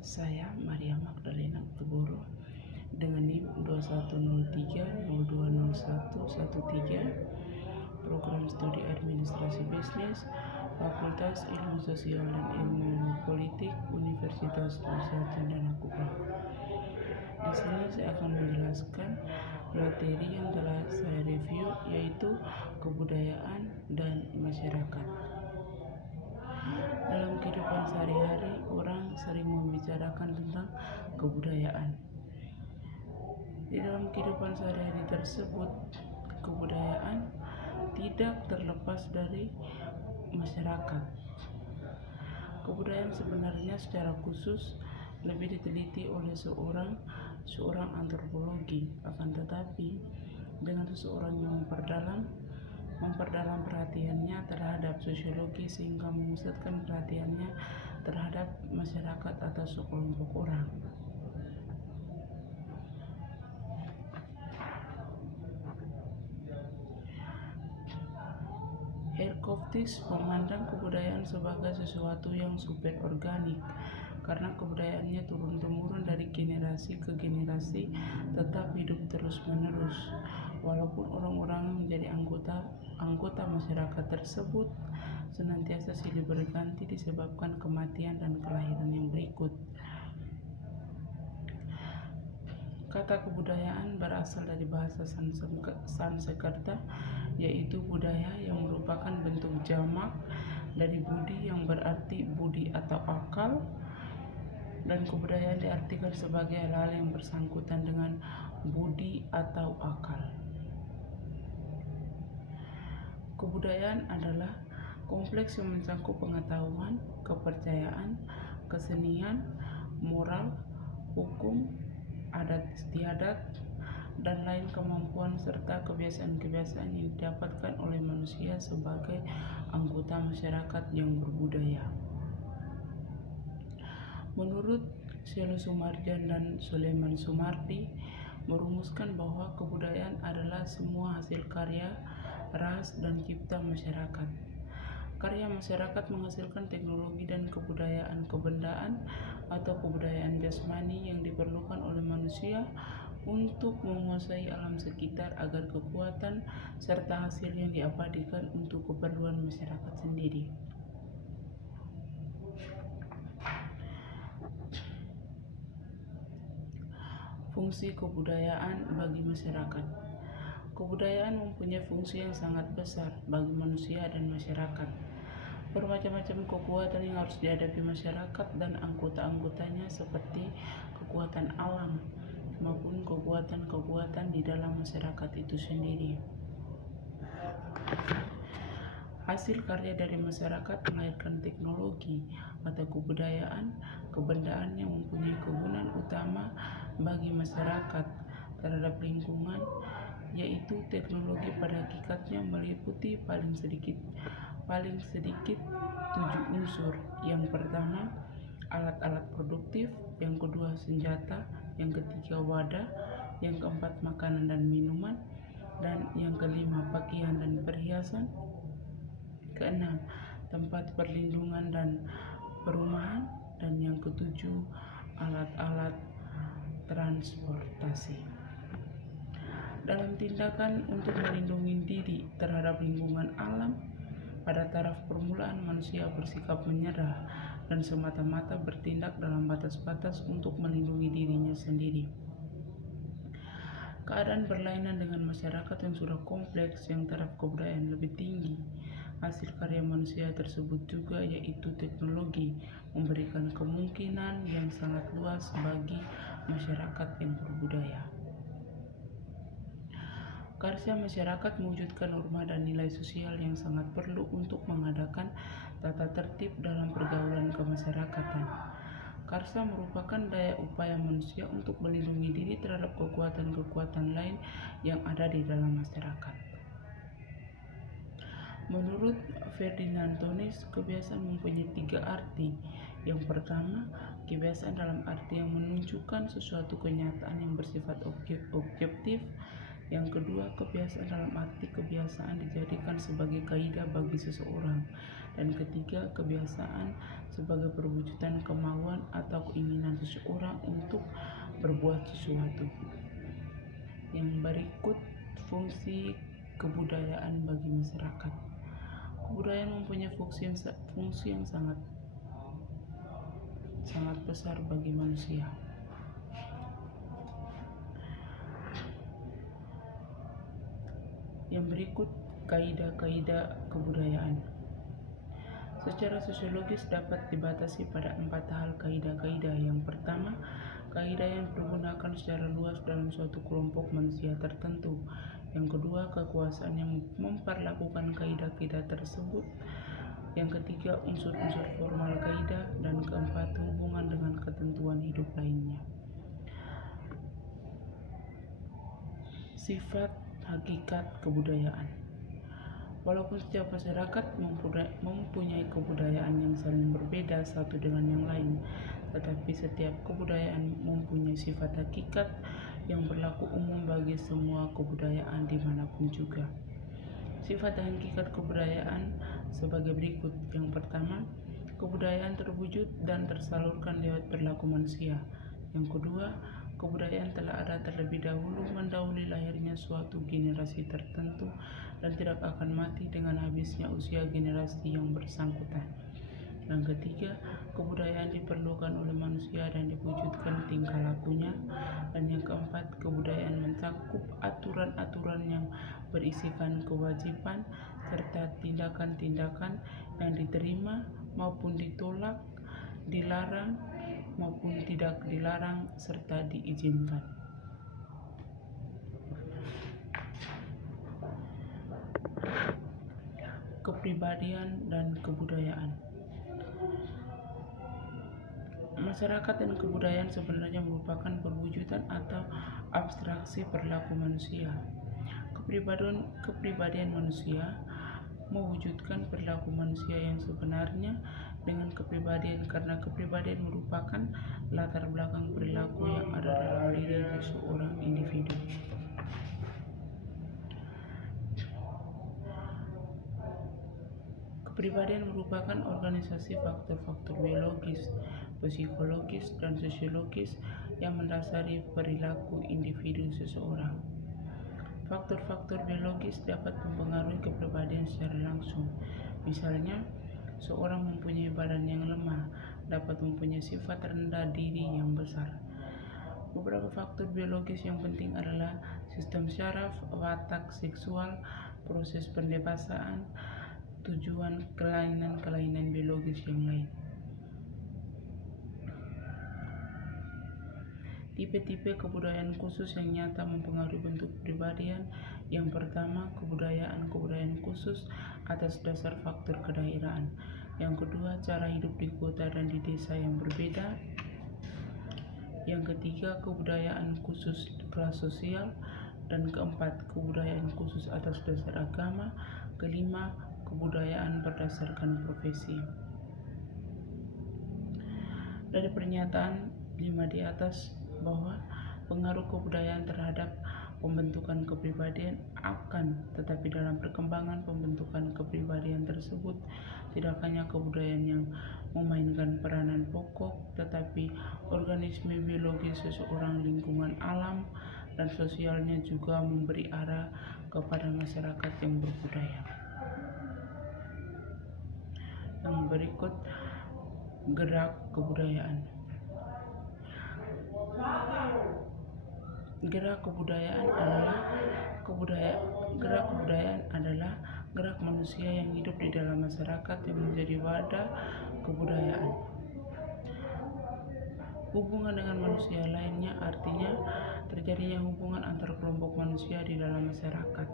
Saya Maria Magdalena Tuboro dengan NIM 2103020113, Program Studi Administrasi Bisnis, Fakultas Ilmu Sosial dan Ilmu Politik, Universitas Nusa Cendana Kupang. Di sini saya akan menjelaskan materi yang telah saya review, yaitu kebudayaan dan masyarakat. Dalam kehidupan sehari-hari, orang sering membicarakan tentang kebudayaan. Di dalam kehidupan sehari-hari tersebut, kebudayaan tidak terlepas dari masyarakat. Kebudayaan sebenarnya secara khusus lebih diteliti oleh seorang antropologi, akan tetapi dengan seseorang yang memperdalam perhatiannya terhadap sosiologi sehingga memusatkan perhatiannya terhadap masyarakat atau sekelompok orang. Herkovtis memandang kebudayaan sebagai sesuatu yang super organik karena kebudayaannya turun-temurun dari generasi ke generasi, tetap hidup terus-menerus. Walaupun orang-orang yang menjadi anggota masyarakat tersebut senantiasa silih berganti disebabkan kematian dan kelahiran yang berikut. Kata kebudayaan berasal dari bahasa Sanskerta, yaitu budaya, yang merupakan bentuk jamak dari budi yang berarti budi atau akal, dan kebudayaan diartikan sebagai hal-hal yang bersangkutan dengan budi atau akal. Kebudayaan adalah kompleks yang mencakup pengetahuan, kepercayaan, kesenian, moral, hukum, adat istiadat, dan lain kemampuan serta kebiasaan-kebiasaan yang didapatkan oleh manusia sebagai anggota masyarakat yang berbudaya. Menurut Selo Sumarjan dan Suleman Sumardi, merumuskan bahwa kebudayaan adalah semua hasil karya, ras, dan cipta masyarakat. Karya masyarakat menghasilkan teknologi dan kebudayaan kebendaan atau kebudayaan jasmani yang diperlukan oleh manusia untuk menguasai alam sekitar agar kekuatan serta hasil yang diabadikan untuk keperluan masyarakat sendiri. Fungsi kebudayaan bagi masyarakat. Kebudayaan mempunyai fungsi yang sangat besar bagi manusia dan masyarakat. Bermacam-macam kekuatan yang harus dihadapi masyarakat dan anggota-anggotanya, seperti kekuatan alam maupun kekuatan-kekuatan di dalam masyarakat itu sendiri. Hasil karya dari masyarakat melahirkan teknologi atau kebudayaan kebendaan yang mempunyai kegunaan utama bagi masyarakat terhadap lingkungan, yaitu teknologi pada hakikatnya meliputi paling sedikit 7 unsur. Yang pertama, alat-alat produktif, yang kedua senjata, yang ketiga wadah, yang keempat makanan dan minuman, dan yang kelima pakaian dan perhiasan, keenam tempat perlindungan dan perumahan, dan yang ketujuh alat-alat transportasi. Dalam tindakan untuk melindungi diri terhadap lingkungan alam, pada taraf permulaan manusia bersikap menyerah dan semata-mata bertindak dalam batas-batas untuk melindungi dirinya sendiri. Keadaan berlainan dengan masyarakat yang sudah kompleks, yang taraf kebudayaan lebih tinggi. Hasil karya manusia tersebut juga, yaitu teknologi, memberikan kemungkinan yang sangat luas bagi masyarakat yang berbudaya. Karya masyarakat mewujudkan norma dan nilai sosial yang sangat perlu untuk mengadakan tata tertib dalam pergaulan kemasyarakatan. Karsa merupakan daya upaya manusia untuk melindungi diri terhadap kekuatan-kekuatan lain yang ada di dalam masyarakat. Menurut Ferdinand Tonis, kebiasaan mempunyai 3 arti. Yang pertama, kebiasaan dalam arti yang menunjukkan sesuatu kenyataan yang bersifat objektif. Yang kedua, kebiasaan dalam arti kebiasaan dijadikan sebagai kaidah bagi seseorang. Dan ketiga, kebiasaan sebagai perwujudan kemauan atau keinginan seseorang untuk berbuat sesuatu. Yang berikut fungsi kebudayaan bagi masyarakat. Kebudayaan mempunyai fungsi yang sangat besar bagi manusia. Yang berikut kaidah-kaidah kebudayaan. Secara sosiologis dapat dibatasi pada 4 hal kaidah-kaidah. Yang pertama, kaidah yang digunakan secara luas dalam suatu kelompok manusia tertentu. Yang kedua, kekuasaan yang memperlakukan kaidah-kaidah tersebut. Yang ketiga, unsur-unsur formal kaidah. Dan keempat, hubungan dengan ketentuan hidup lainnya. Sifat hakikat kebudayaan. Walaupun setiap masyarakat mempunyai kebudayaan yang saling berbeda satu dengan yang lain, tetapi setiap kebudayaan mempunyai sifat hakikat yang berlaku umum bagi semua kebudayaan dimanapun juga. Sifat hakikat kebudayaan sebagai berikut. Yang pertama, kebudayaan terwujud dan tersalurkan lewat perilaku manusia. Yang kedua, kebudayaan telah ada terlebih dahulu mendahului lahirnya suatu generasi tertentu dan tidak akan mati dengan habisnya usia generasi yang bersangkutan. Yang ketiga, kebudayaan diperlukan oleh manusia dan diwujudkan tingkah lakunya. Dan yang keempat, kebudayaan mencakup aturan-aturan yang berisikan kewajiban serta tindakan-tindakan yang diterima maupun ditolak, dilarang maupun tidak dilarang serta diizinkan. Kepribadian dan kebudayaan. Masyarakat dan kebudayaan sebenarnya merupakan perwujudan atau abstraksi perilaku manusia. Kepribadian manusia mewujudkan perilaku manusia yang sebenarnya dengan kepribadian, karena kepribadian merupakan latar belakang perilaku yang ada dalam diri seseorang individu. Kepribadian merupakan organisasi faktor-faktor biologis, psikologis, dan sosiologis yang mendasari perilaku individu seseorang. Faktor-faktor biologis dapat mempengaruhi kepribadian secara langsung. Misalnya, seorang mempunyai badan yang lemah dapat mempunyai sifat rendah diri yang besar. Beberapa faktor biologis yang penting adalah sistem syaraf, watak seksual, proses pendewasaan, tujuan kelainan-kelainan biologis yang lain. Tipe-tipe kebudayaan khusus yang nyata mempengaruhi bentuk kepribadian. Yang pertama, kebudayaan khusus atas dasar faktor kedaerahan. Yang kedua, cara hidup di kota dan di desa yang berbeda. Yang ketiga, kebudayaan khusus kelas sosial. Dan keempat, kebudayaan khusus atas dasar agama. Kelima, kebudayaan berdasarkan profesi. Dari pernyataan 5 di atas bahwa pengaruh kebudayaan terhadap pembentukan kepribadian akan, tetapi dalam perkembangan pembentukan kepribadian tersebut tidak hanya kebudayaan yang memainkan peranan pokok, tetapi organisme biologis seseorang, lingkungan alam, dan sosialnya juga memberi arah kepada masyarakat yang berbudaya. Yang berikut, gerak kebudayaan. Gerak kebudayaan adalah gerak manusia yang hidup di dalam masyarakat yang menjadi wadah kebudayaan. Hubungan dengan manusia lainnya artinya terjadinya hubungan antar kelompok manusia di dalam masyarakat.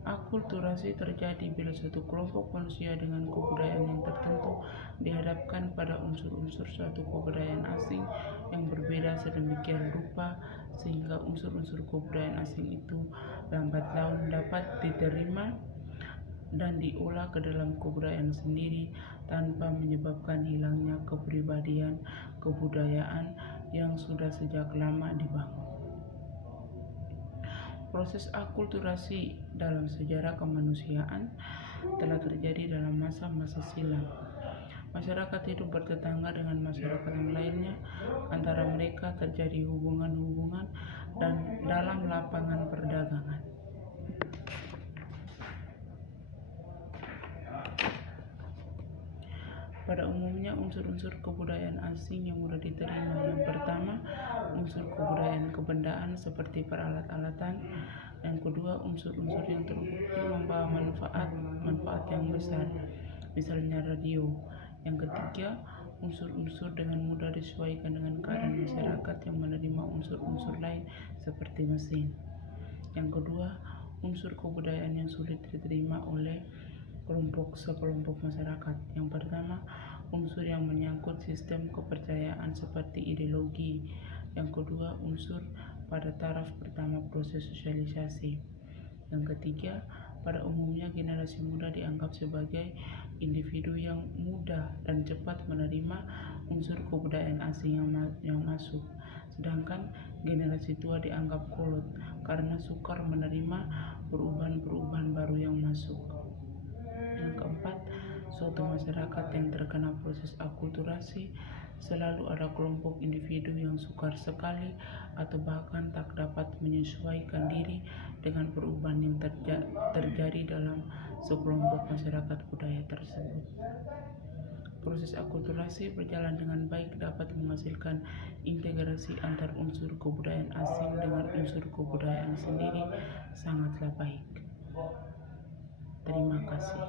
Akulturasi terjadi bila suatu kelompok manusia dengan kebudayaan yang tertentu dihadapkan pada unsur-unsur suatu kebudayaan asing yang berbeda sedemikian rupa sehingga unsur-unsur kebudayaan asing itu lambat laun dapat diterima dan diolah ke dalam kebudayaan sendiri tanpa menyebabkan hilangnya kepribadian kebudayaan yang sudah sejak lama dibangun. Proses akulturasi dalam sejarah kemanusiaan telah terjadi dalam masa-masa silam. Masyarakat hidup bertetangga dengan masyarakat yang lainnya, antara mereka terjadi hubungan-hubungan dan dalam lapangan perdagangan. Pada umumnya unsur-unsur kebudayaan asing yang mudah diterima. Yang pertama, unsur kebudayaan kebendaan seperti peralat-alatan. Yang kedua, unsur-unsur yang terbukti membawa manfaat yang besar, misalnya radio. Yang ketiga, unsur-unsur dengan mudah disesuaikan dengan keadaan masyarakat yang menerima unsur-unsur lain seperti mesin. Yang kedua, unsur kebudayaan yang sulit diterima oleh sekelompok masyarakat. Yang pertama, unsur yang menyangkut sistem kepercayaan seperti ideologi. Yang kedua, unsur pada taraf pertama proses sosialisasi. Yang ketiga, pada umumnya generasi muda dianggap sebagai individu yang mudah dan cepat menerima unsur kebudayaan asing yang masuk. Sedangkan generasi tua dianggap kolot karena sukar menerima perubahan-perubahan baru yang masuk. Yang keempat, suatu masyarakat yang terkena proses akulturasi selalu ada kelompok individu yang sukar sekali atau bahkan tak dapat menyesuaikan diri dengan perubahan yang terjadi dalam sekelompok masyarakat budaya tersebut. Proses akulturasi berjalan dengan baik dapat menghasilkan integrasi antar unsur kebudayaan asing dengan unsur kebudayaan sendiri sangatlah baik. Terima kasih.